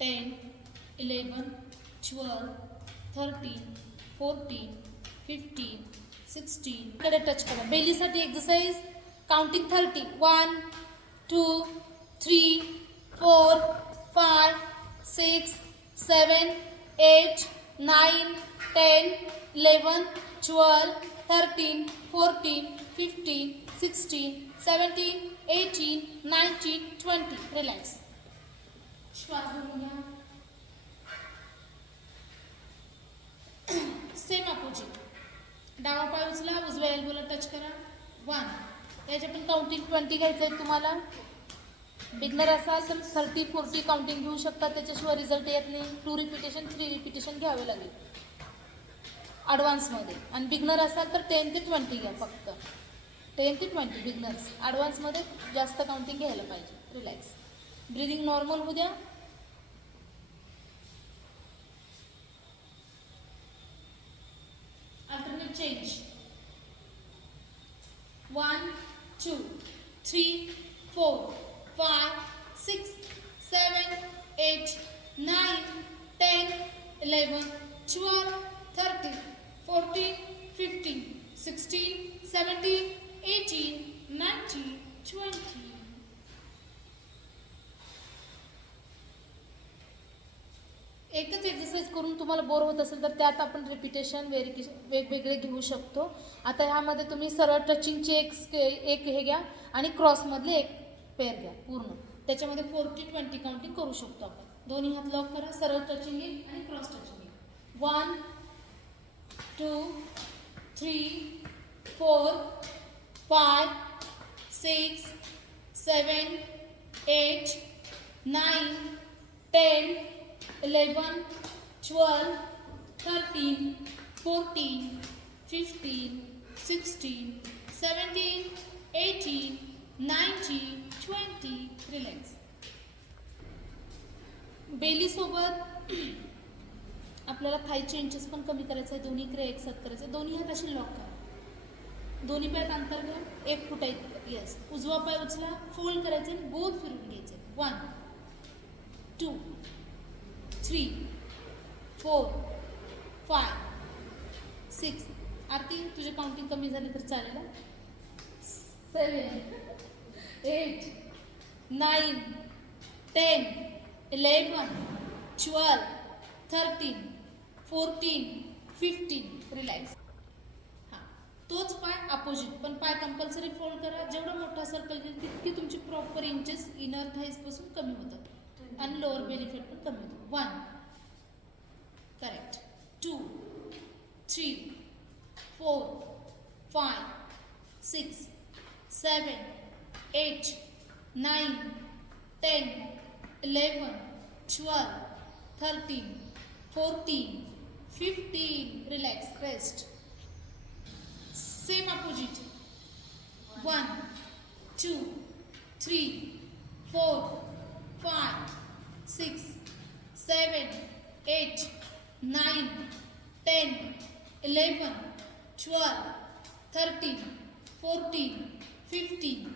10, 11, 12, 13, 14, 15, 16. कडे टच करा. बेलीसाठी exercise counting 30. 1, 2, 3, 4, 5, 6, 7, 8, 9, 10, 11, 12, 13, 14, 15, 16, 17, 18, 19, 20. Relax. श्वास घेऊन घ्या. Same opposite. डावा पाय उचला, उजव्या एल्बोला टच करा. 1. याच्या पण काउंटिंग 20 घ्यायचं आहे तुम्हाला. बिगनर असाल तर 30, 40 काउंटिंग घेऊ शकता, त्याच्याशिवाय रिझल्ट येत नाही. 2 रिपिटेशन 3 रिपिटेशन घ्यावे लागेल ॲडव्हान्समध्ये. आणि बिगनर असाल तर 10 ते 20 घ्या फक्त. 10 ते 20 बिगनर्स. ॲडव्हान्समध्ये जास्त काउंटिंग घ्यायला पाहिजे. रिलॅक्स. ब्रिदिंग नॉर्मल होऊ द्या. Alternate change. 1, 2, 3, 4, 5, 6, 7, 8, 9, 10, 11, 12, 13, 14, 15, 16, 17, 18, 19, 20. एकच एक्सरसाइज करून तुम्हाला बोर होत असेल तर त्यात आपण रिपिटेशन वेगवेगळे घेऊ शकतो. आता ह्यामध्ये तुम्ही सरळ टचिंगचे एक हे घ्या आणि क्रॉसमधले एक पेअर घ्या पूर्ण. त्याच्यामध्ये 40, 20 काउंटिंग करू शकतो आपण. दोन्ही हात लॉक करा. सरळ टचिंग एक आणि क्रॉस टचिंग एक. 1, 2, 3, 4, 5, 6, 7, 8, 9, 10, 11, 12, 13, 14, 15, 16, 17, 18, 19, 20. रिलॅक्स. बेलीसोबत आपल्याला थाईचे इंचेस पण कमी करायचं आहे. दोन्ही इकडे एकसाथ करायचं आहे. दोन्ही हात असे लॉक करा. दोन्ही पायात अंतर घ्या. 1 फूट आहे. येस. उजवा पाय उचला, फोल्ड करायचे आणि गोल फिरून घ्यायचे. 1, 2, 3, 4, 5, 6. आरती तुझे काउंटिंग कमी झाले तर चालेल. 7, 8, 9, 10, 11, 12, 13, 14, 15. रिलॅक्स. हां, तोच पाय अपोजिट, पण पाय कंपल्सरी फोल्ड करा. जेवढा मोठा सर्कल घेईल तितकी तुमची प्रॉपर इंचेस इनर थाईजपासून कमी होतात आणि लोअर बेली फॅट पण कमी होतं. 1, correct. 2, 3, 4, 5, 6, 7, 8, 9, 10, 11, 12, 13, 14, 15. Relax. Rest. Same opposite. 1, 2, 3, 4, 5, 6, 7, 8, 9, 10, 11, 12, 13, 14, 15.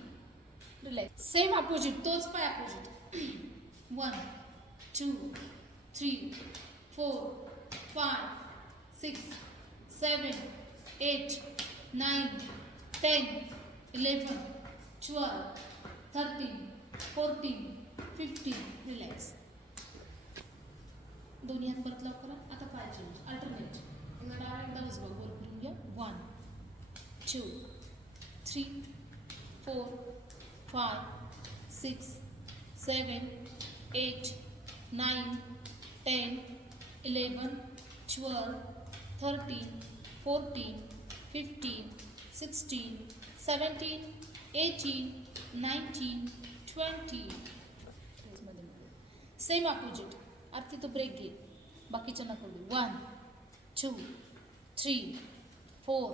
Relax. Same opposite. तोच पाय अपोजिट. 1, 2, 3, 4, 5, 6, 7, 8, 9, 10, 11, 12, 13, 14, 15. रिलॅक्स. दोन्ही हात परत लॉक करा. आता पाय चेंज. अल्टरनेट. डावा एकदा उजवा गोल फिरून घ्या. 1, 2, 3, 4, 5, 6, 7, 8, 9, 10, 11, 12, 13, 14, 15, 16, 17, 18, 19, 20. Same opposite. आरती तो ब्रेक घे. बाकीच्या नको घेऊ. 1, 2, 3, 4,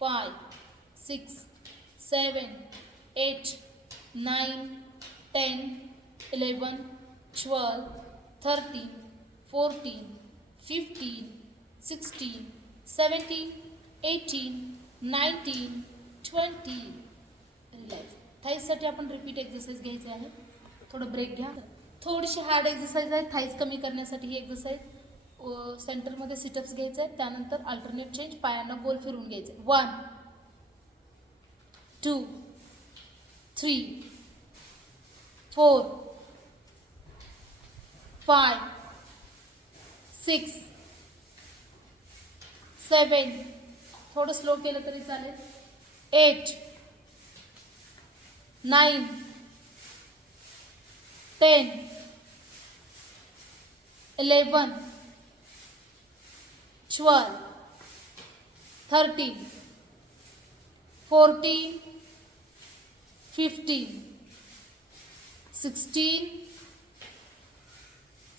5, 6, 7, 8, 9, 10, 11, 12, 13, 14, 15, 16, 17, 18, 19, 20. रिलॅक्स. थाईजसाठी आपण रिपीट एक्सरसाइज घ्यायचे आहे. थोडं ब्रेक घ्या. थोडीशी हार्ड एक्सरसाइज आहे थाईज कमी करण्यासाठी ही एक्सरसाइज. सेंटरमध्ये सिटअप्स घ्यायचे आहेत, त्यानंतर अल्टरनेट चेंज पायांना गोल फिरून घ्यायचे. 1 2 3 4 5 6 7 थोडं स्लो केलं तरी चालेल. 8 9 10 11 12 13 14 15 16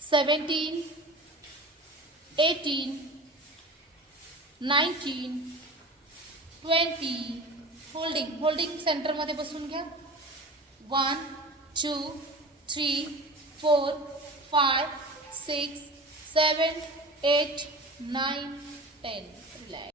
17 18 19 20. होल्डिंग सेंटरमध्ये बसून घ्या. 1 2 3 4 5 6 7 8 9 10. रिलॅक्स.